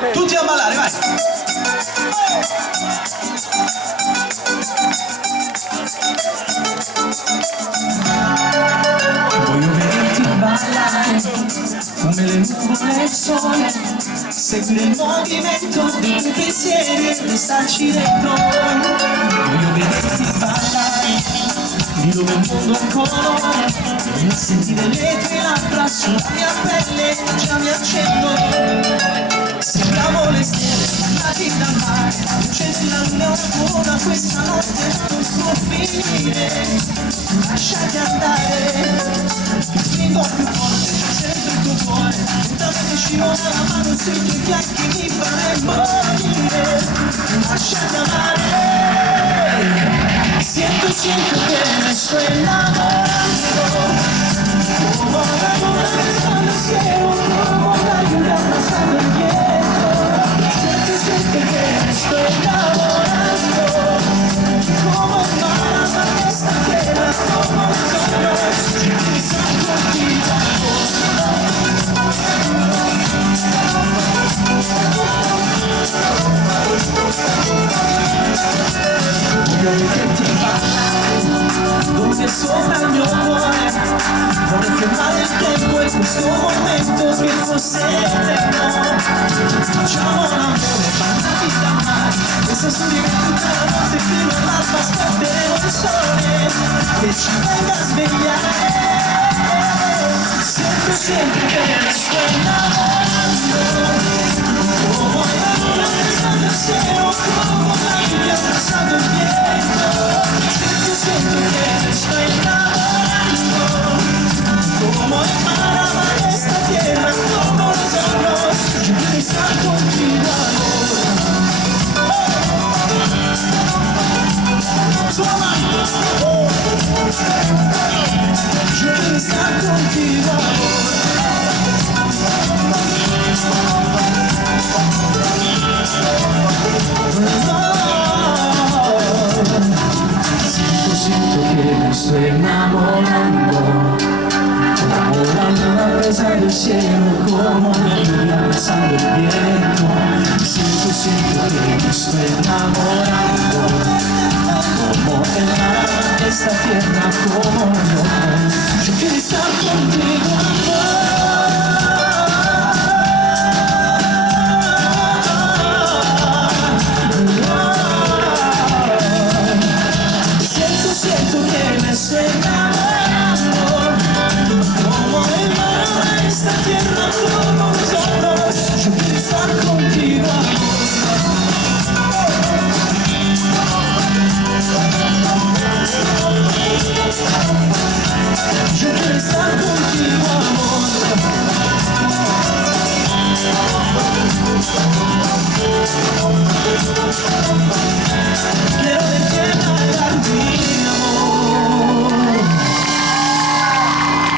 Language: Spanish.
Tutti a ballare, vai! Voglio vederti ballare come le nuvole e il sole, seguire il movimento dei tuoi pensieri e restarci dentro. Voglio vederti ballare lì dove il mondo è colore, e sentire le tue labbra sulla mia pelle, già mi accendo. Sembravo le stelle sparate dal mare, la luce della luna ancora questa notte non può finire. Lasciati andare, ti spingo più forte, sento il tuo cuore, lentamente scivola la mano sui tuoi fianchi, mi farai morire. Lasciati amare, siento che mi sto innamorando, come la luna restando cielo, come la lluvia pasando dietro. Siento che mi sto innamorando, come il mare ama questa terra, come un sogno, mi sa contigo. Voglio vederti ballare, dove sopra il mio cuore, vorrei fermare il tempo e questo momento che fosse eterno. Facciamo l'amore, parlati da mare, questa storia tutta la notte fino all'alba, aspetteremo il sole che ci venga a svegliare. Sempre che mi sto innamorando, come la luna restando al cielo, come la lluvia passando dietro. Sento che mi sto innamorando, come il mare ama questa terra, come un sogno, giù mi sta continuando. Sulla mano, giù mi sta continuando. Siento che mi sto innamorando, come la luna presa del cielo, come una lluvia passando il viento. Siento che mi sto innamorando, come el mar esta tierra, como los ojos, yo quiero estar contigo.